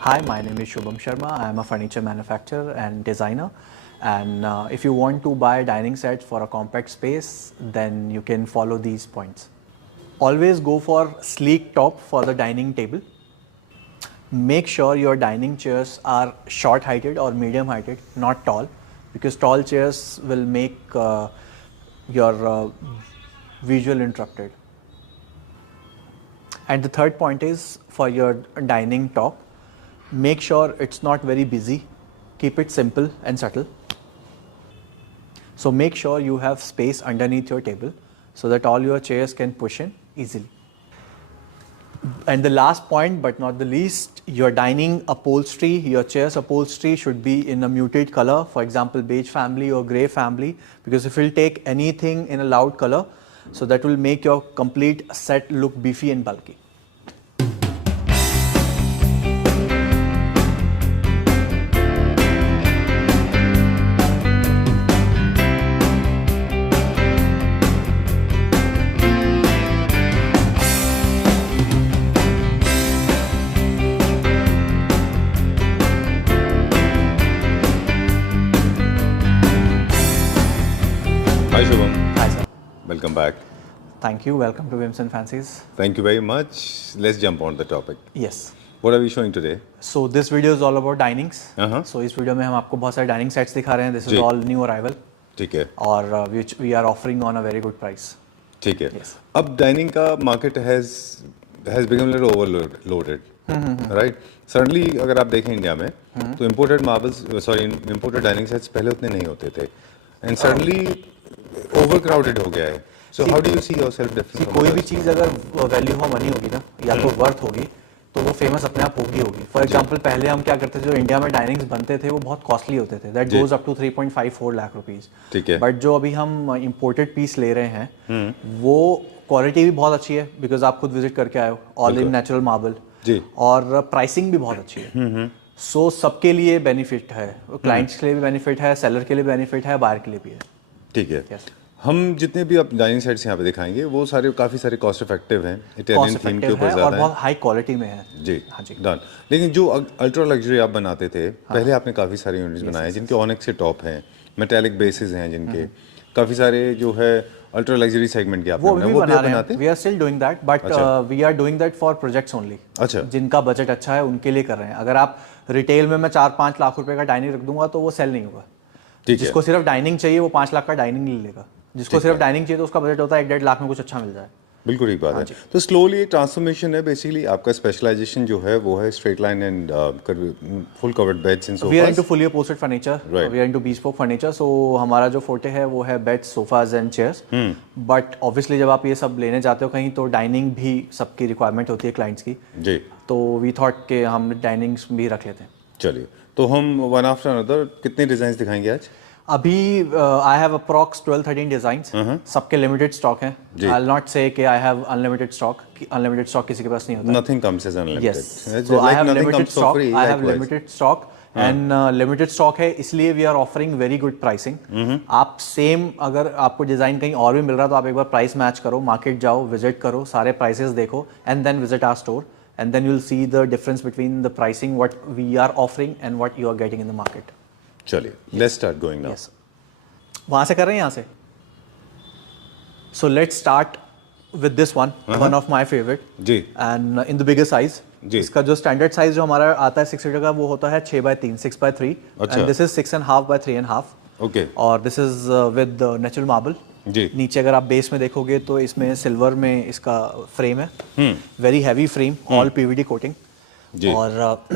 Hi, my name is Shubham Sharma. I am a furniture manufacturer and designer. And if you want to buy dining sets for a compact space, then you can follow these points. Always go for sleek top for the dining table. Make sure your dining chairs are short heighted or medium heighted, not tall, because tall chairs will make your visual interrupted. And the third point is for your dining top, make sure it's not very busy. Keep it simple and subtle. So make sure you have space underneath your table so that all your chairs can push in easily. And the last point, but not the least, your dining upholstery, your chairs upholstery should be in a muted color, for example, beige family or gray family, because if you'll take anything in a loud color, so that will make your complete set look beefy and bulky. Hi Shubham. Hi sir. Welcome back. Thank you. Welcome to Whims and Fancies. Thank you very much. Let's jump on the topic. Yes. What are we showing today? So this video is all about dinings. So इस video में हम आपको बहुत सारे dining sets दिखा रहे हैं. This is ji. all new arrival. ठीक है. और which we are offering on a very good price. ठीक है. Yes. अब डाइनिंग का market has become a little overloaded. Right? Suddenly अगर आप देखें इंडिया में तो imported डाइनिंग सेट्स पहले उतने नहीं होते थे. And suddenly overcrowded हो गया है. So how do you see yourself different? कोई भी चीज़ अगर वैल्यू फॉर मनी होगी ना या तो वर्थ होगी तो वो फेमस अपने आप होगी. फॉर एग्जांपल पहले हम क्या करते थे, जो इंडिया में डाइनिंग्स बनते थे वो बहुत कॉस्टली होते थे. That goes up to 3.54 lakh rupees. ठीक है. बट जो अभी हम इंपोर्टेड पीस ले रहे हैं वो क्वालिटी भी बहुत अच्छी है, बिकॉज आप खुद विजिट करके आए हो. All in natural marble. जी. और प्राइसिंग भी बहुत अच्छी है. सो सबके लिए बेनिफिट है. क्लाइंट्स के लिए भी बेनिफिट है, सेलर के लिए बेनिफिट है, बायर के लिए भी है. ठीक है. हम जितने भी आप डाइनिंग सेट्स यहाँ पे दिखाएंगे वो सारे काफ़ी सारे कॉस्ट इफेक्टिव हैं. इटालियन थीम के ऊपर ज़्यादा है और बहुत हाई क्वालिटी में है. जी. हाँ जी. डन. लेकिन जो अल्ट्रा लग्जरी आप बनाते थे पहले, आपने काफ़ी सारे यूनिट्स बनाए जिनके ऑनिक्स से टॉप हैं, मेटालिक बेसिस हैं जिनके, काफ़ी सारे जो है अल्ट्रा लग्जरी सेगमेंट के आपने वो भी बनाते हैं. We are still doing that, but we are doing that for projects only. अच्छा. जिनका बजट अच्छा है उनके लिए कर रहे हैं. अगर आप रिटेल में मैं 4-5 लाख रुपए का डाइनिंग रख दूंगा तो वो सेल नहीं होगा. जिसको सिर्फ डाइनिंग चाहिए वो 5 लाख का डाइनिंग ले लेगा. जिसको सिर्फ डाइनिंग चाहिए तो उसका बजट होता है 1-1.5 लाख में कुछ अच्छा मिल जाए. बिल्कुल ठीक बात है. तो स्लोली एक ट्रांसफॉर्मेशन है. बेसिकली आपका स्पेशलाइजेशन जो है वो है straight line and full covered beds and sofas. We are into fully upholstered furniture. We are into bespoke furniture. So हमारा जो फोटे है वो है beds, sofas and chairs. But obviously जब आप ये सब लेने जाते हो कहीं तो डाइनिंग भी सबकी रिक्वायरमेंट होती है क्लाइंट्स की. जी. तो वी थॉट के हम डाइनिंग्स भी रख लेते हैं. चलिए, तो हम वन आफ्टर अनदर कितने डिजाइन दिखाएंगे आज? अभी आई हैव अप्रॉक्स 12-13 डिजाइंस. सबके लिमिटेड स्टॉक हैं. आई विल नॉट से कि I have unlimited stock. Unlimited stock किसी के पास नहीं होता. Nothing comes as unlimited. Yes. So I have limited stock. I have limited stock and limited stock है, इसलिए we are offering very good pricing. आप same अगर आपको डिजाइन कहीं और भी मिल रहा है तो आप एक बार प्राइस मैच करो, मार्केट जाओ, विजिट करो, सारे प्राइसेस देखो and then visit our store. And then you'll see the difference between the pricing, what we are offering and what you are getting in the market. चलिए, let's start going now. Yes. वहाँ से कर रहे हैं यहाँ से. So let's start with this one, one of my favorite. Ji. And in the bigger size. जी. इसका जो standard size जो हमारा आता है 6 सीटर का वो होता है 6x3, 6x3. अच्छा. And this is 6.5x3.5. Okay. और this is with natural marble. जी. नीचे अगर आप बेस में देखोगे तो इसमें सिल्वर में इसका फ्रेम है. Very heavy frame, all PVD coating. और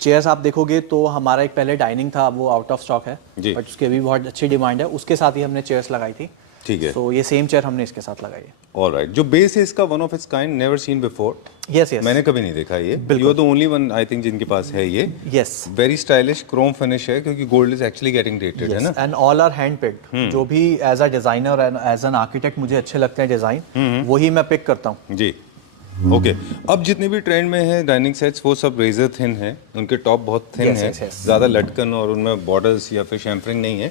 चेयर्स आप देखोगे तो हमारा एक पहले डाइनिंग था, वो आउट ऑफ स्टॉक है, बट उसके भी बहुत अच्छी डिमांड है. उसके साथ ही हमने चेयर्स लगाई थी. ठीक है. तो ये सेम चेयर हमने इसके साथ लगाई है. ऑलराइट. जो बेस है इसका one of its kind, never seen before. Yes yes. मैंने कभी नहीं देखा ये. You are the only one I think जिनके पास है ये. Yes. Very stylish chrome finish है क्योंकि gold is actually getting rated, है ना. And all are handpicked. जो भी as a designer and as an architect मुझे अच्छे लगते हैं डिजाइन, वही मैं पिक करता हूँ. जी. ओके. अब जितने भी ट्रेंड में है डाइनिंग सेट्स वो सब रेजर थिन है, उनके टॉप बहुत थिन है, ज़्यादा लटकन और उनमें बॉर्डर्स या फिर शैम्फरिंग नहीं है,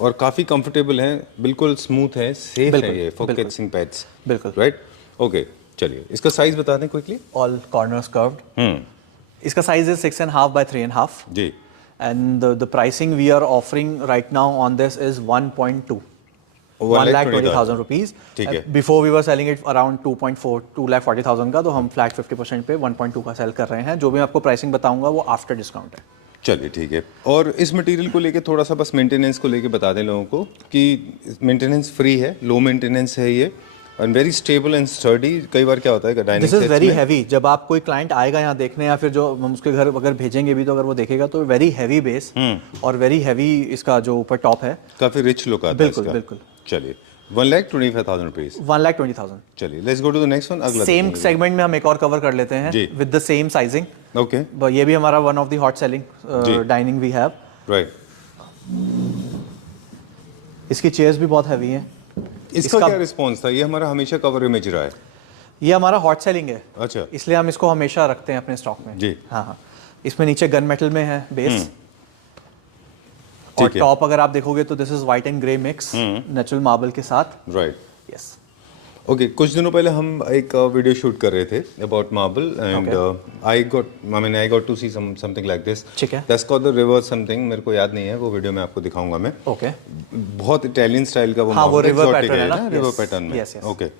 और काफ़ी कंफर्टेबल है, बिल्कुल स्मूथ है, सेफ है ये फॉर किड्सिंग पेट्स. बिल्कुल. राइट. ओके. चलिए, इसका साइज बता दें क्विकली. All corners curved. इसका साइज है 6.5 by 3.5 ji and the pricing we are offering right now on this is 1.2. 1,20,000 rupees. ठीक है। Before we were selling it around 2.4, 2,40,000 का, तो हम फ्लैट 50% पे 1.2 का सेल कर रहे हैं। जो भी आपको प्राइसिंग बताऊंगा वो आफ्टर डिस्काउंट है। चलिए ठीक है। और इस मटेरियल को लेके थोड़ा सा बस मेंटेनेंस को लेके बता दें लोगों को कि मेंटेनेंस फ्री है, लो मेंटेनेंस है ये, and very stable and sturdy. कई बार क्या होता है dining this is very heavy. जब आप कोई क्लाइंट आएगा यहाँ देखने या फिर जो हम उसके घर अगर भेजेंगे भी तो अगर वो देखेगा तो वेरी हैवी बेस और वेरी हैवी इसका जो ऊपर टॉप है, काफी रिच लुक आता है बिल्कुल इसका। बिल्कुल। चलिए 1,25,000 रुपीज। 1,20,000। चलिए let's go to the next one. अगला सेम सेगमेंट में हम एक और कवर कर लेते हैं जी। With the same sizing. Okay ये भी हमारा one of the hot selling dining we have. Right. इसकी चेयर्स भी बहुत हैवी हैं। इसका क्या रिस्पॉन्स था? ये हमारा हमेशा कवर इमेज रहा है। ये हमारा हॉट सेलिंग है, अच्छा इसलिए हम इसको हमेशा रखते हैं अपने स्टॉक में। जी। हाँ हाँ। इसमें नीचे गन मेटल में है बेस और ठीक है। टॉप अगर आप देखोगे तो this is white and grey mix natural marble के साथ। राइट। यस। ओके कुछ दिनों पहले हम एक वीडियो शूट कर रहे थे about marble and I got to see something like this. ठीक है। That's called the river something, मेरे को याद नहीं है, वो वीडियो में आपको दिखाऊंगा मैं। ओके। बहुत इटालियन स्टाइल का वो हाँ, वो marble river exotic pattern है ना? River Yes. पैटर्न में। Yes, yes. ओके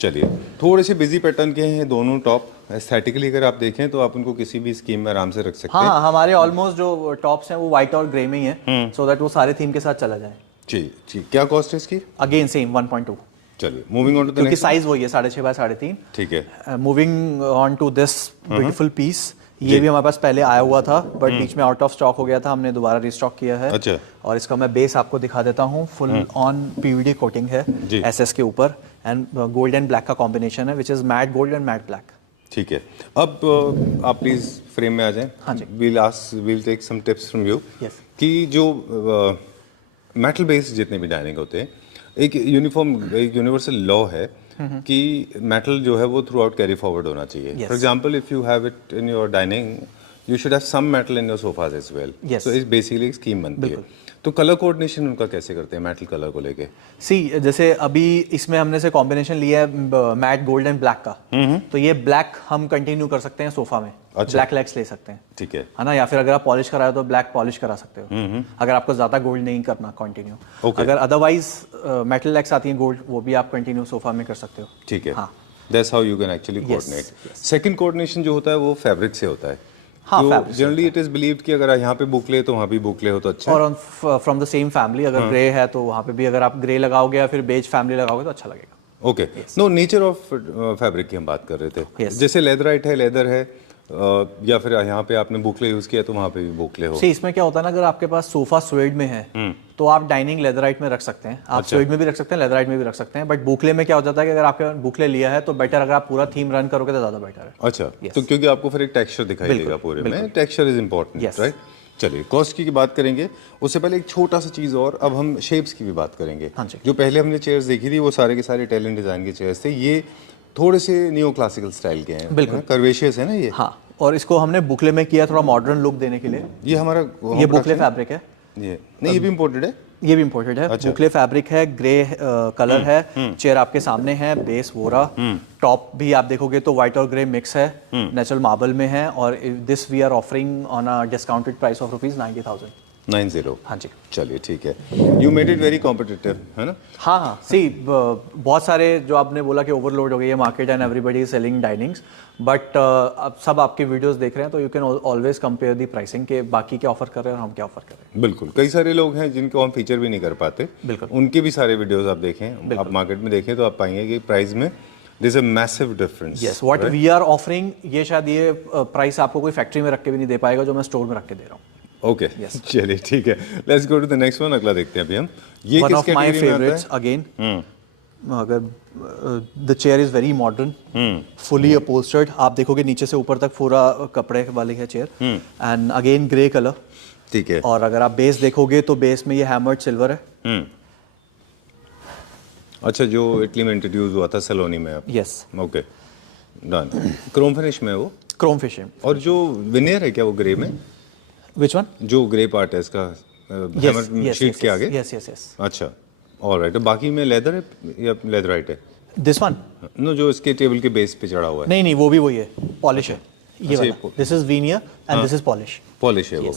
चलिए थोड़े से बिजी पैटर्न के हैं दोनों टॉप। एस्थेटिकली अगर आप देखें तो आप उनको किसी भी स्कीम में आराम से रख सकते हैं। हाँ, हमारे ऑलमोस्ट जो टॉप्स हैं वो व्हाइट और ग्रे में ही है, सो दैट वो सारे थीम के साथ चला जाए। जी जी। क्या कॉस्ट है इसकी? अगेन सेम 1.2, चलिए मूविंग ऑन टू द क्योंकि नेक्स्ट। साइज वही है 6.5 by 3.5। ठीक है। Moving on to this beautiful piece. ये भी हमारे पास पहले आया हुआ था बट बीच में आउट ऑफ स्टॉक हो गया था, हमने दोबारा रिस्टॉक किया है। अच्छा। और इसका मैं बेस आपको दिखा देता हूँ। फुल ऑन पीवीडी कोटिंग है जी। एसएस के ऊपर एंड गोल्ड एंड ब्लैक का कॉम्बिनेशन है, which is matte gold and matte black. ठीक है। अब आप प्लीज फ्रेम में आ जाएं। हाँ जी। We'll take some tips from you Yes. कि जो मेटल बेस्ड जितने भी डाइनिंग होते हैं, एक यूनिवर्सल लॉ है कि मेटल जो है वो थ्रू आउट कैरी फॉरवर्ड होना चाहिए। Yes. For example if you have it in your dining you should have some metal in your sofas as well. Yes. So is basically एक scheme बनती है। तो कलर कोऑर्डिनेशन उनका कैसे करते हैं मेटल कलर को लेके? सी जैसे अभी इसमें हमने से कॉम्बिनेशन लिया है मैट गोल्ड एंड ब्लैक का, तो ये ब्लैक हम कंटिन्यू कर सकते हैं सोफा में। अच्छा। ब्लैक लेग्स ले सकते हैं, ठीक है। है ना, या फिर अगर आप पॉलिश करा रहे हो तो ब्लैक पॉलिश करा सकते हो, अगर आपको ज्यादा गोल्ड नहीं करना कंटिन्यू। Okay. अगर अदरवाइज मेटल लेग्स आती हैं गोल्ड, वो भी आप कंटिन्यू सोफा में कर सकते हो। ठीक है। हाँ। That's how you can actually coordinate. Second coordination जो होता है वो फैब्रिक से होता है। हाँ, fabric से जनरली इट इज बिलीव्ड कि अगर यहाँ पे बुकले तो वहाँ भी बुकले हो तो अच्छा है। और फ्रॉम द सेम फैमिली अगर ग्रे है तो वहाँ पे भी अगर आप ग्रे लगाओगे या फिर बेज फैमिली लगाओगे तो अच्छा लगेगा। Okay. No nature of fabric की हम बात कर रहे थे। Yes. जैसे लेदराइट है, लेदर है, या फिर यहाँ पे आपने बुकले यूज किया तो वहाँ पे भी बुकले हो। See, इसमें क्या होता है ना, अगर आपके पास सोफा स्वेड में है तो आप डाइनिंग लेदराइट में रख सकते हैं, आप स्वेड में भी रख सकते हैं, लेदराइट में भी रख सकते हैं। बट बुकले में क्या हो जाता है कि अगर आपके बुकले लिया है तो बेटर अगर आप पूरा थीम रन करोगे तो ज्यादा बेटर है। अच्छा। तो क्योंकि आपको फिर एक टेक्सचर दिखाई देगा पूरे में। Texture is important, Yes. Right? चलिए कॉस्ट की बात करेंगे, उससे पहले एक छोटा सा चीज और, अब हम शेप्स की भी बात करेंगे। हाँ जी। जो पहले हमने चेयर्स देखी थी वो सारे के सारे इटालियन डिजाइन के चेयर्स थे, ये थोड़े से नियो क्लासिकल स्टाइल के हैं। बिल्कुल। कर्वेशियस है ना ये? हाँ, और इसको हमने बुकले में किया थोड़ा मॉडर्न लुक देने के लिए। ये हमारा ये बुकले फैब्रिक है, ये नहीं, ये भी इम्पोर्टेड है। ये भी इम्पोर्टेड है। अच्छा। बुकले फैब्रिक है, ग्रे कलर है, चेयर आपके सामने है, बेस वोरा, टॉप भी आप देखोगे तो व्हाइट और ग्रे मिक्स है, नेचुरल मार्बल में है। और this we are offering on a discounted price of ₹90,000। 90। हाँ जी। चलिए ठीक है। You made it very competitive, है ना? हाँ हाँ। सी बहुत सारे जो आपने बोला कि ओवरलोड हो गई है market and everybody is selling डाइनिंग्स, but अब सब आपके वीडियोस देख रहे हैं तो you can always compare the pricing के बाकी क्या ऑफर कर रहे हैं और हम क्या ऑफर कर रहे हैं। बिल्कुल। कई सारे लोग हैं जिनको हम फीचर भी नहीं कर पाते, बिल्कुल। उनके भी सारे वीडियोस आप देखें, आप मार्केट में देखें तो आप पाएंगे कि प्राइस में there is a massive difference. Yes, what we are offering, ये शायद ये प्राइस आपको कोई फैक्ट्री में रख के भी नहीं दे पाएगा जो मैं स्टोर में रख के दे रहा हूँ। ओके चलिए ठीक है। Let's go to the next one. अगला देखते हैं अभी हम। ये वन किस ऑफ माय कैटेगरी में आता फेवरेट्स अगेन, अगर the chair is very modern, fully upholstered, आप देखोगे नीचे से ऊपर तक पूरा कपड़े वाली है chair, and again grey colour. है? ठीक है। और अगर आप बेस देखोगे तो बेस में ये हैमर्ड सिल्वर है। अच्छा, जो इटली में इंट्रोड्यूस हुआ था सलोनी में आप? Yes, okay done. Chrome finish में है वो, क्रोम फिशिंग। और जो विनियर है क्या वो ग्रे में? Which one? जो ग्रे पार्ट है इसका हैमर शीट के आगे? Yes yes yes. अच्छा ऑलराइट। बाकी में लेदर है या लेदराइट है? This one? नो, जो इसके टेबल के बेस पे चढ़ा हुआ है। नहीं नहीं, वो भी वही है, पॉलिश है। ये वाला this is veneer and this is polish. Polish है वो।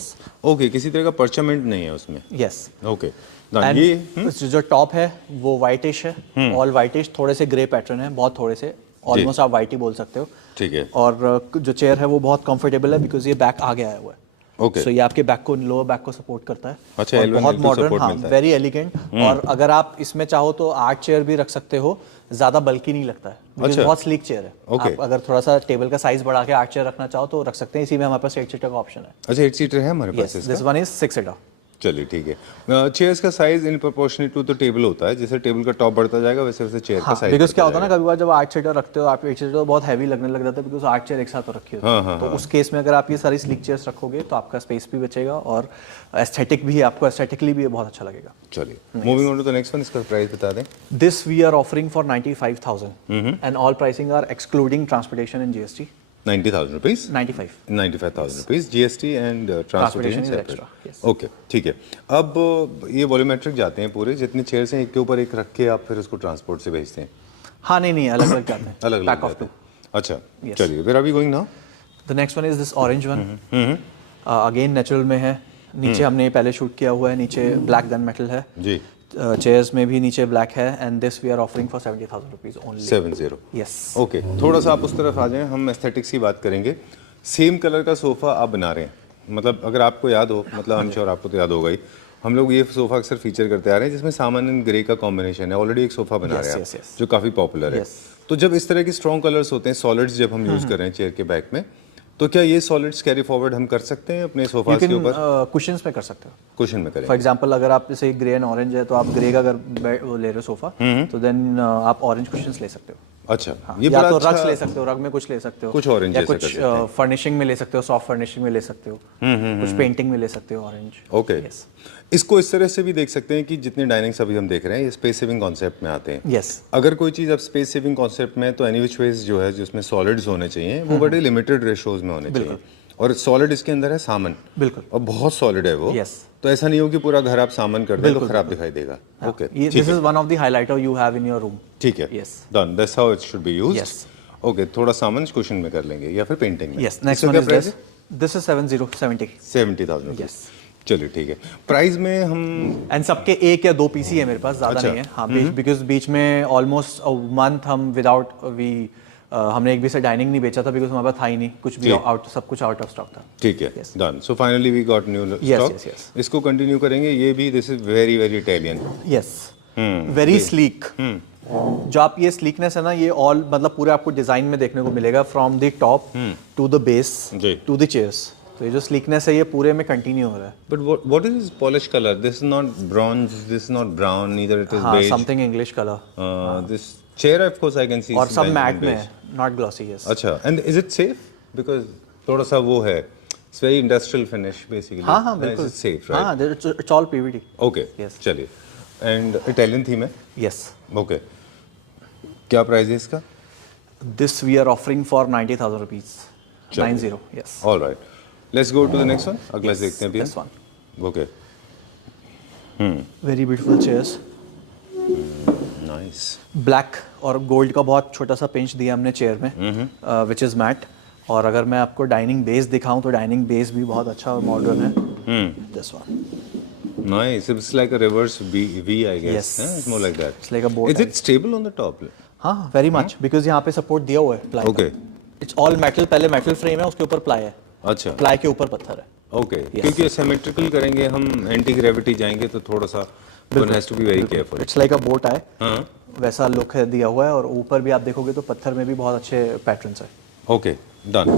ओके, किसी तरह का परचमेंट नहीं है उसमें। यस। ओके, एंड ये जो टॉप है वो वाइटिश है, ऑल वाइटिश, थोड़े से ग्रे पैटर्न है, बहुत थोड़े से, ऑलमोस्ट आप वाइट ही बोल सकते हो। ठीक है। और जो चेयर है वो बहुत कंफर्टेबल है बिकॉज ये बैक आगे आया हुआ है। ओके, सो ये आपके बैक को, लोअर बैक को सपोर्ट करता है। अच्छा, और L1 बहुत L2 मॉडर्न, support हाँ, मिलता है। Very elegant. और अगर आप इसमें चाहो तो आर्ट चेयर भी रख सकते हो, ज्यादा बल्कि नहीं लगता है, अच्छा। बहुत स्लीक चेयर है। Okay. आप अगर थोड़ा सा टेबल का साइज बढ़ा के आर्ट चेयर रखना चाहो तो रख सकते हैं। इसी में हमारे पास 8 सीटर का ऑप्शन है। अच्छा 8 सीटर है हमारे पास दिस इसका। One is 6 seater. चलिए ठीक है। चेयर्स का size in proportional to the table होता है, जैसे टेबल का टॉप बढ़ता जाएगा वैसे वैसे चेयर का साइज। बिकॉज क्या होता है ना, कभी बार जब 8 सीटर रखते हो आप, 8 सीटर तो बहुत हैवी लगने लग जाता है बिकॉज 8 चेयर एक साथ तो रखी होती है। तो उस केस में अगर आप ये सारी स्लीक चेयर्स रखोगे तो आपका स्पेस भी बचेगा और एस्थेटिक भी, आपको एस्थेटिकली भी बहुत अच्छा लगेगा। चलिए, moving on to the next one, इसका प्राइस बता दें। This we are offering for 95,000 and all pricing are excluding transportation and GST। 90,000 rupees, 95,000 rupees GST and transportation is separate. extra, yes. Okay ठीक है। अब ये वॉल्यूमेट्रिक जाते हैं पूरे, जितने चेयर्स हैं एक के ऊपर एक रख के आप फिर उसको ट्रांसपोर्ट से भेजते हैं। हाँ, नहीं अलग अलग जाते हैं, अलग पैक अलग ऑफ जाते टू। हैं। अच्छा चलिए, where are we going now? The next one is this orange one. Again natural में है, नीचे हमने ये पहले शूट किया हुआ है, नीचे ब्लैक गन मेटल है जी। चेयर्स में भी नीचे ब्लैक है and this we are offering for 70,000 rupees only. 70। Yes. Okay, थोड़ा सा आप उस तरफ आ जाएं, हम एस्थेटिक्स की बात करेंगे। सेम कलर का सोफा आप बना रहे हैं, मतलब अगर आपको याद हो, मतलब आई एम श्योर आपको तो याद होगा ही, हम लोग ये सोफा अक्सर फीचर करते आ रहे हैं जिसमें सामान एंड ग्रे का कॉम्बिनेशन है। ऑलरेडी एक सोफा बना रहे हैं yes, आप, yes. जो काफी पॉपुलर है। तो जब इस तरह के स्ट्रॉन्ग कलर्स होते हैं, सॉलिड्स जब हम यूज कर रहे हैं चेयर के बैक में, तो क्या ये सॉलिड्स कैरी फॉरवर्ड हम कर सकते हैं अपने सोफा के ऊपर? कुशंस पे कर सकते हो। कुशन में करें। फॉर एग्जांपल अगर आप जैसे ग्रे एंड ऑरेंज है तो आप ग्रे का अगर वो ले रहे हो सोफा तो देन आप ऑरेंज कुशंस ले सकते हो। अच्छा, ये या तो रग्स ले सकते हो, रग में कुछ ले सकते हो, कुछ ऑरेंज या जैसा कुछ कर सकते हैं। फर्निशिंग में ले सकते हो, सॉफ्ट फर्निशिंग में ले सकते हो, कुछ पेंटिंग में ले सकते हो ऑरेंज। ओके, इसको इस तरह से भी देख सकते हैं कि जितने डाइनिंग्स अभी हम देख रहे हैं ये स्पेस सेविंग कॉन्सेप्ट में आते हैं। यस। अगर कोई चीज़ अब स्पेस सेविंग कॉन्सेप्ट में है तो एनी विच वेज जो है जिसमें सॉलिड्स होने चाहिए वो बड़े लिमिटेड रेशोज में होने चाहिए, और सॉलिड इसके अंदर है सामान। बिल्कुल। और बहुत सॉलिड है वो। Yes. तो ऐसा नहीं हो कि पूरा घर आप सामान कर दें तो खराब दिखाई देगा। Okay, this is one of the highlighter you have in your room. ठीक है, Yes. Done, that's how it should be used. Yes. Okay, थोड़ा सामान कुशन में कर लेंगे या फिर पेंटिंग में। Yes. Next one is this is 70 70,000। Yes. चलिए ठीक है। प्राइस में हम एंड सबके एक या दो पीसी है मेरे पास, ज्यादा अच्छा। नहीं है। हाँ, बिकॉज बीच में ऑलमोस्ट अ मंथ हम विदाउट हमने एक भी से डाइनिंग नहीं बेचा था बिकॉज हमारे पास था ही नहीं कुछ भी, आउट, सब कुछ आउट ऑफ स्टॉक था। ठीक है, done. So finally we got new stock. yes. इसको कंटिन्यू करेंगे। ये भी this is very very Italian. Yes, very sleek. जो आप ये स्लीकनेस है ना, ये ऑल मतलब पूरे आपको डिजाइन में देखने को मिलेगा, from the top to the base जी। To the chairs. तो ये जो स्लीकनेस है ये पूरे में कंटिन्यू हो रहा है। But what is this polish colour? This is not bronze, this is not brown, neither it is हाँ, beige. Something English colour. This chair of course I can see, और सब मैट में है, नॉट ग्लॉसी। यस। अच्छा, and is it safe? Because थोड़ा सा वो है, it's very industrial finish basically. हाँ, बिल्कुल सेफ, राइट? हाँ, it's all PVD. Okay, Yes. चलिए। एंड इटालियन थीम है? यस। ओके, क्या प्राइस है इसका? This we are offering for 90,000 rupees. 90। Yes. All right, let's go to the next one. अगला देखते हैं अभी। This one okay, very beautiful chairs, nice. Black और गोल्ड का बहुत छोटा सा पिंच दिया हमने चेयर में, विच इज मैट। और अगर मैं आपको डाइनिंग बेस दिखाऊं तो डाइनिंग बेस भी बहुत अच्छा और मॉडर्न है। This one Nice. It's like a reverse V, I guess. Yes. Yeah, it's more like that. It's like a bow Is tie. it stable on the top? हाँ, very much, because यहाँ पे support दिया हुआ है ply. Okay. It's all metal, पहले metal frame है उसके ऊपर प्लाई है, अच्छा। प्लाई के ऊपर पत्थर है। Okay. क्योंकि सिमेट्रिकल करेंगे हम, एंटी ग्रेविटी जाएंगे तो थोड़ा सा one has to be very careful. It's like अ बो टाई, हाँ। वैसा लुक है दिया हुआ है। और ऊपर भी आप देखोगे तो पत्थर में भी बहुत अच्छे पैटर्न्स है। Okay. Done.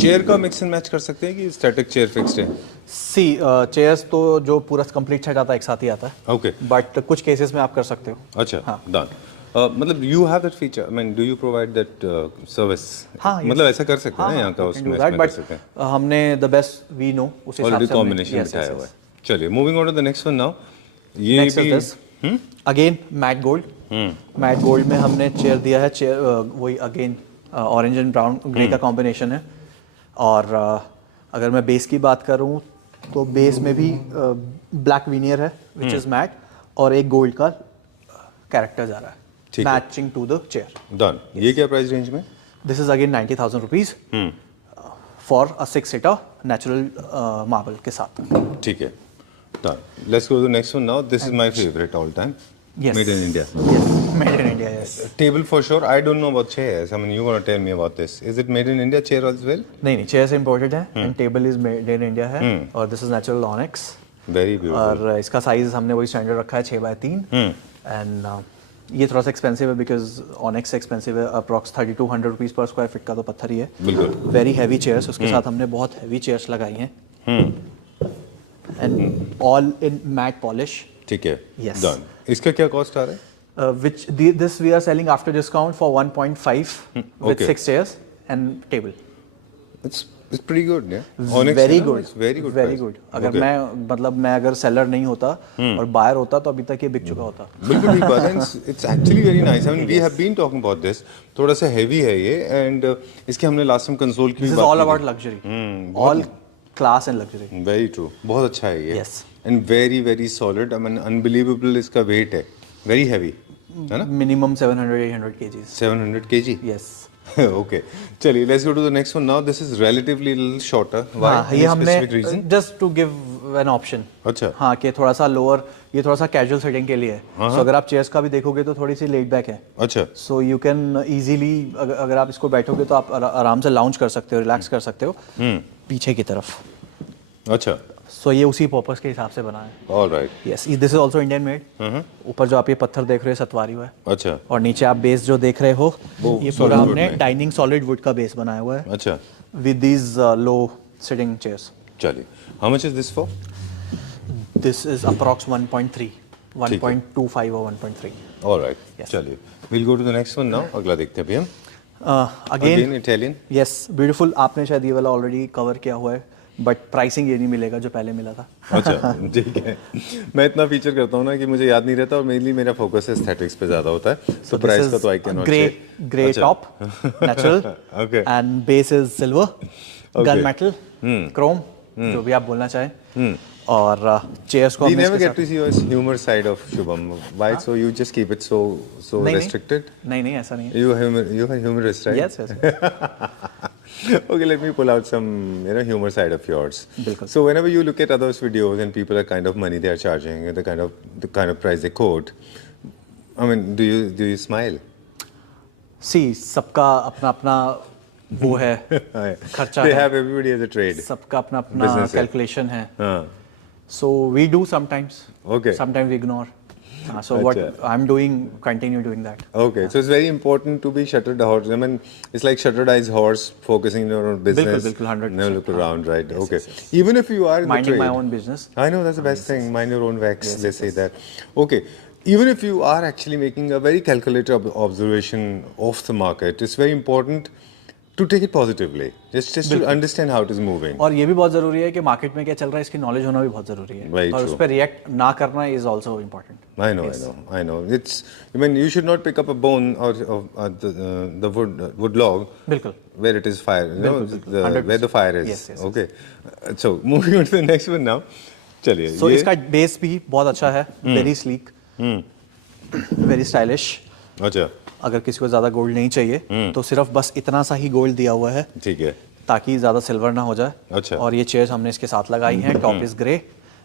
चेयर का मिक्स एंड मैच कर सकते हैं कि स्टैटिक चेयर फिक्स्ड है? सी चेयर्स तो जो पूरा कंप्लीट सेट आता है एक साथ ही आता है। Okay. बट कुछ केसेस में आप कर सकते हो। अच्छा, हाँ। डन। मतलब you have that feature, I mean do you provide that service? हाँ, मतलब ऐसा कर सकते हैं ना, यहाँ का उसमें इसमें कर सकते हैं। हमने द बेस्ट वी नो उस हिसाब ऑलरेडी से हमने- कॉम्बिनेशन Yes, बिठाया yes, हुआ yes. है। चलिए, moving on to the next one now. ये Next is this. Again matte gold. Matte gold में हमने चेयर दिया है, चेयर वही again orange and brown grey का कॉम्बिनेशन है। और अगर मैं बेस की बात करूं तो बेस में भी ब्लैक विनियर है विच इज मैट, और एक गोल्ड का कैरेक्टर जा रहा है matching to the chair. Done. ये क्या प्राइस रेंज में? This is again 90,000 rupees. For a six seater natural marble के साथ. ठीक है. Done. Let's go to the next one now. This is my favorite all time. Yes. Made in India. Yes, made in India. Yes. Table for sure. I don't know about chairs. I mean, you want to tell me about this. Is it made in India chair as well? नहीं chair imported है and table is made in India है और this is natural onyx. Very beautiful. और इसका size हमने वही standard रखा है 6x3 एंड ये थोड़ा सा एक्सपेंसिव है बिकॉज ऑनिक्स एक्सपेंसिव है. Approx 3200 rupees per square feet का तो पत्थर ही है. बिल्कुल. Very heavy chairs. उसके साथ हमने बहुत हैवी चेयर्स लगाई हैं and all in matte polish. ठीक है. Yes. Done. इसका क्या कॉस्ट आ रहा है? Which this we are selling after discount for 1.5 with Okay. 6 chairs and table. It's pretty good, yeah. Onyx, Very you know, good. it's very good. Very price. good. अगर Okay. मैं अगर seller नहीं होता और buyer होता तो अभी तक ये बिक चुका होता. बिल्कुल ठीक बात है. It's actually very nice. I mean, we have been talking about this. थोड़ा सा heavy है ये and इसके हमने last time console की भी This is बात all की about थी. luxury. All class and luxury. Very true. बहुत अच्छा है ये. Yes. And very very solid. I mean, unbelievable इसका weight है. Very heavy. है ना? Minimum 700-800 kgs. 700 kg. Yes. Okay. चलिए, let's go to the next one now. This is relatively little shorter. Why? हाँ, Any ये हमने specific reason? just to give an option. अच्छा. हाँ कि थोड़ा सा लोअर ये थोड़ा सा कैजुअल सेटिंग के लिए है. So अगर आप चेयर्स का भी देखोगे तो थोड़ी सी लेट बैक है. अच्छा. सो यू कैन इजीली अगर आप इसको बैठोगे तो आप आराम से लाउंज कर सकते हो, रिलैक्स कर सकते हो पीछे की तरफ. अच्छा. सो ये उसी पर्पस के हिसाब से बना है. All right. Yes this is also Indian made. ऊपर जो आप ये पत्थर देख रहे हो सतवारी हुआ है अच्छा. और नीचे आप बेस जो देख रहे हो वो ये solid पूरा wood हमने में. डाइनिंग सॉलिड वुड का बेस बनाया हुआ है अच्छा. With these low sitting chairs. चलिए. How much is this for? This is approx 1.3 1.25 और 1.3. All right. Yes. चलिए. We'll go to the next one now. अगला देखते हैं अभी हम. Again Again Italian. Yes beautiful. आपने शायद ये वाला ऑलरेडी कवर किया हुआ है बट प्राइसिंग ये नहीं मिलेगा जो पहले मिला था. अच्छा. ठीक है. मैं इतना फीचर करता हूँ ना कि मुझे याद नहीं रहता और मेनली मेरा फोकस एस्थेटिक्स पे ज्यादा होता है. तो प्राइस का तो आई कैन नॉट से. Grey top natural Okay. And base is silver gun Okay. Metal Chrome जो भी आप बोलना चाहें. और चेयर्स को We हमने never इसके get to see your humor side of Shubham. Why? So you just keep it so नहीं, restricted? नहीं ऐसा नहीं है. You are humorous, right? Yes. Okay, let me pull out some, humor side of yours. बिल्कुल. So whenever you look at others' videos and people are kind of money they are charging, the kind of price they quote, I mean, do you smile? सी सबका अपना अपना वो है खर्चा They है. have everybody as a trade. सबका अपना अपना Business है. कैलकुलेशन है. हाँ. So we do sometimes. Okay. Sometimes we ignore. So what अच्छा. I'm doing, continue doing that. Okay, so it's very important to be shuttered horse. I mean, it's like shuttered eyes horse, focusing on your own business. बिल्कुल, 100%. Never look around, right? Yes, Okay. yes, yes. Even if you are in Minding the my trade. own business. I know that's the best thing. Mind your own wax. They say that. Okay. Even if you are actually making a very calculated observation of the market, it's very important to take it positively. Just to understand how it is moving. और ये भी बहुत ज़रूरी है कि market में क्या चल रहा है इसकी नॉलेज होना भी बहुत ज़रूरी है. Very और true. उस पर रिएक्ट ना करना is also important. I know. It's. I mean, you should not pick up a bone or the wood log. बिल्कुल. Where it is fire, बिल्कुल. where the fire is. Yes. Okay. So moving on to the next one now. चलिए. सो ये इसका base भी बहुत अच्छा है. Very sleek very stylish. अच्छा. अगर किसी को ज़्यादा गोल्ड नहीं चाहिए तो सिर्फ बस इतना सा ही गोल्ड दिया हुआ है ठीक है. ताकि ज़्यादा सिल्वर ना हो जाए. अच्छा. और ये चेयर्स हमने इसके साथ लगाई हैं. Top is grey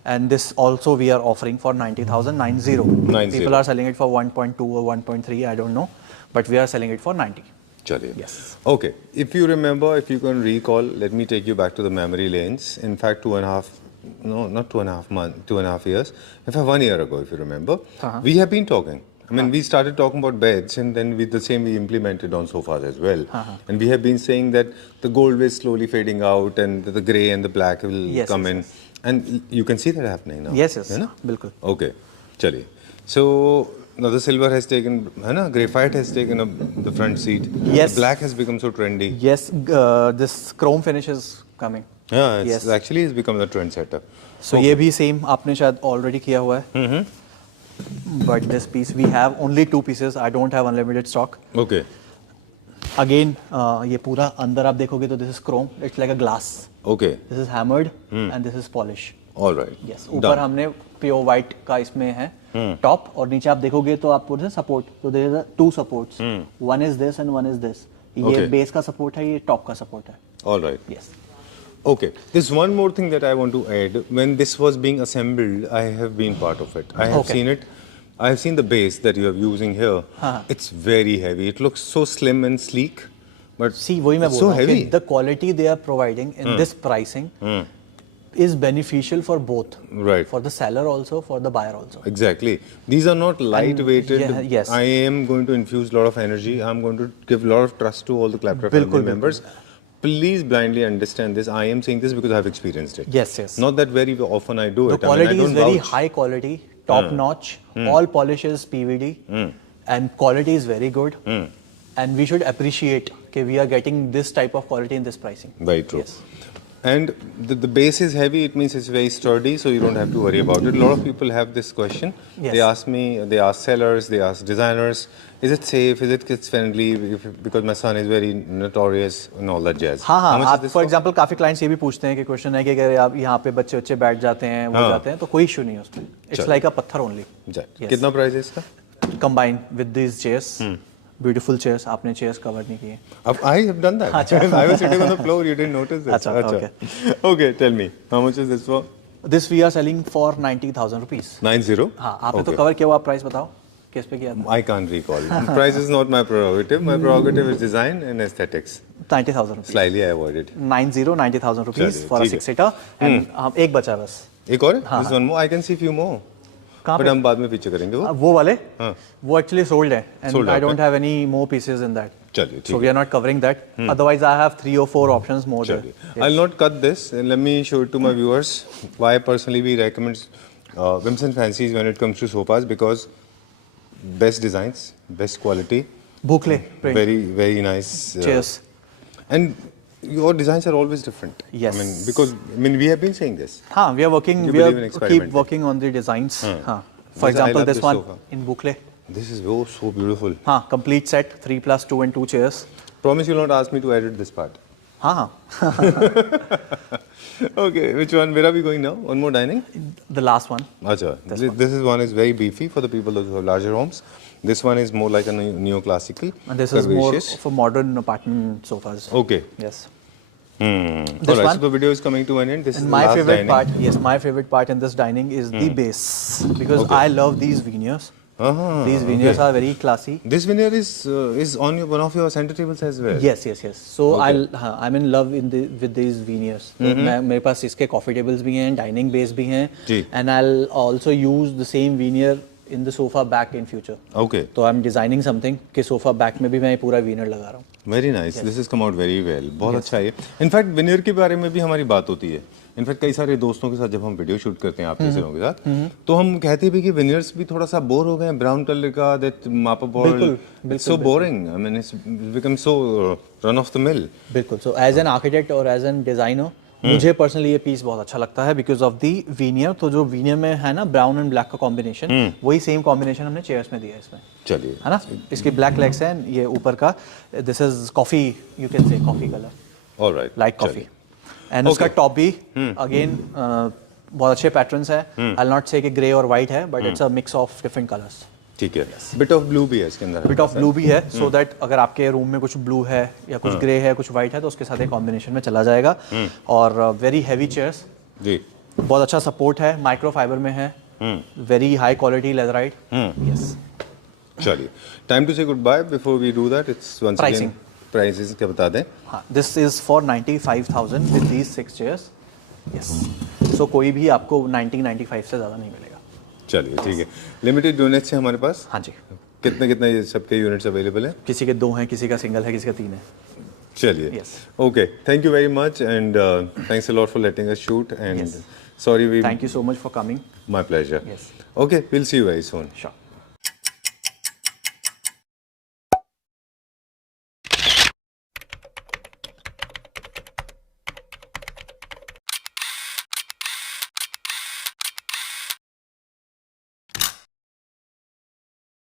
and this also we are offering for 90,000 90. 90. People are selling it for 1.2 or 1.3 I don't know but we are selling it for 90. चलिए. Yes. Okay. If you remember, if you can recall, let me take you back to the memory lanes. In fact, 2.5 years. In fact, 1 year ago, if you remember, we have been talking. I mean, we started talking about beds, and then with the same we implemented on sofas as well. And we have been saying that the gold is slowly fading out, and the grey and the black will come in, and you can see that happening now. Yes, है ना? बिल्कुल. Okay, चलिए. So now the silver has taken, है ना? Graphite has taken up the front seat. Yes. The black has become so trendy. Yes, this chrome finish is coming. Yeah, it's Yes. actually it's become the trendsetter. So ये भी same आपने शायद already किया हुआ है. But this piece we have only 2 pieces. I don't have unlimited stock. Okay. Again, ये पूरा अंदर आप देखोगे तो this is chrome. It's like a glass. Okay. This is hammered and this is polish. All right. Yes. ऊपर हमने pure white का इसमें है top और नीचे आप देखोगे तो आप पूरे support. तो there are 2 supports. One is this and one is this. ये Okay. base का support है, ये top का support है. All right. Yes. Okay, there's one more thing that I want to add. When this was being assembled, I have been part of it. I have Okay. seen it. I have seen the base that you are using here. It's very heavy. It looks so slim and sleek, but See, वही मैं it's बोल so रहा हूँ heavy. कि the quality they are providing in this pricing is beneficial for both. Right. For the seller also, for the buyer also. Exactly. These are not lightweighted. yeah, yes. I am going to infuse a lot of energy. I'm going to give a lot of trust to all the Claptrap बिल्कुल, family members. Please blindly understand this. I am saying this because I have experienced it. Yes, yes. Not that very often I do The it. quality I is don't very vouch. high quality, top notch. All polish is PVD, and quality is very good. And we should appreciate that we are getting this type of quality in this pricing. Very true. Yes. And the base is heavy, it means it's very sturdy, so you don't have to worry about it. A lot of people have this question. Yes. They ask me, they ask sellers, they ask designers, is it safe, is it kids friendly, because my son is very notorious and all that jazz. हाँ How हाँ much is आप this for for? Example काफी clients ये भी पूछते हैं कि question है कि अगर आप यहाँ पे बच्चे बच्चे बैठ जाते हैं वो जाते हैं तो कोई इशू नहीं है उसमें इट्स चलो। लाइक अ पत्थर ओनली Right. कितना प्राइस है इसका? Combine with this chairs beautiful chairs आपने चेयर्स कवर नहीं किए अब I have done that. I was sitting on the floor, you didn't notice this. अच्छा, अच्छा. Okay, tell me, how much is this for? This we are selling for 90,000 rupees 90? हाँ आपने तो Okay. Cover किया हुआ प्राइस बताओ किस पे किया था I can't recall. Price is not my prerogative. My prerogative is design and aesthetics. 90,000 rupees Slightly I avoided. 90,000 rupees चलिए, फॉर अ ठीक है। 6 सीटर एंड हम एक बचा बस एक और? This one more. I can see few more. कहाँ But पे हम बाद में पीछे करेंगे वो. वो वाले हाँ. वो एक्चुअली सोल्ड है Sold and I out don't है? Have any more pieces in that चलिए So ठीक we है. are not covering that. Otherwise, I have 3 or 4 options more there. चलिए. I'll not cut this. And let me show it to my viewers. Why personally we recommend Wims and Fancies when it comes to sofas, because best designs, best quality, Boucle print. very nice. Cheers. And your designs are always different. Yes. I mean, because we have been saying this. हाँ, we are working. You We are believe in keep experimenting. working on the designs. हाँ. Because For I example, love this this one sofa. in boucle. This is so beautiful. हाँ, complete set 3+2 and 2 chairs. Promise you'll not ask me to edit this part. हाँ हाँ. Okay, which one? Where are we going now? One more dining? The last one. Acha, this is one is very beefy for the people who have larger homes. This one is more like a neoclassical. And this is more curvaceous. for modern apartment sofas. Okay. Yes. Alright, one- so the video is coming to an end. This is And the my last favorite dining. part, yes, my favorite part in this dining is the base because Okay. I love these veneers. These veneers okay. are very classy. This veneer is on one of your center tables as well. Yes, yes, yes. So Okay. I'm in love with these veneers. तो मेरे पास इसके coffee tables भी हैं, dining base भी हैं, जी. and I'll also use the same veneer in the sofa back in future. Okay. तो I'm designing something कि sofa back में भी मैं पूरा veneer लगा रहा हूँ. Very nice. This has come out very well. बहुत अच्छा है. इनफैक्ट विनियर के बारे में भी हमारी बात होती है. इनफैक्ट कई सारे दोस्तों के साथ जब हम वीडियो शूट करते हैं आप जैसे लोगों के साथ, तो हम कहते भी कि विनियर्स भी थोड़ा सा बोर हो गए हैं. ब्राउन कलर का दैट मापा ball, it's so boring. I mean it's become so run of the mill. बिल्कुल. So as an architect और as an designer, मुझे पर्सनली ये पीस बहुत अच्छा लगता है बिकॉज ऑफ दी वीनियर. तो जो वीनियर में है ना ब्राउन एंड ब्लैक का कॉम्बिनेशन, वही सेम कॉम्बिनेशन हमने चेयर्स में दिया है इसमें, चलिए. है ना. इसकी ब्लैक लेग्स हैं, ये ऊपर का this is coffee, you can say coffee colour, alright. Like coffee. And उसका टॉप भी अगेन बहुत अच्छे पैटर्न्स है. आई नॉट से कि ग्रे और वाइट है, but it's a mix of different colours. ठीक है. बिट ऑफ ब्लू भी है इसके अंदर. बिट ऑफ ब्लू भी है, सो दैट अगर आपके रूम में कुछ ब्लू है या कुछ ग्रे है, कुछ वाइट है, तो उसके साथ एक कॉम्बिनेशन में चला जाएगा. और वेरी हैवी चेयर्स, जी. बहुत अच्छा सपोर्ट है, माइक्रो फाइबर में है, very high quality leatherite. Yes. चलिए. Time to say goodbye. Before we do that, it's once Pricing. Again prices क्या बता दें. हाँ, this is for 95,000 with these 6 chairs. Yes. So कोई भी आपको 90-95 से ज़्यादा नहीं मिलेगा. चलिए ठीक है. लिमिटेड यूनिट्स हैं हमारे पास. हाँ जी. कितने कितने ये सबके यूनिट्स अवेलेबल हैं. किसी के 2 हैं, किसी का सिंगल है, किसी का 3 है. चलिए. Yes. Okay. Thank you very much and thanks a lot for letting us shoot and Yes. Sorry we. Thank you so much for coming. My pleasure. Yes. Okay, we'll see you very soon. Sure.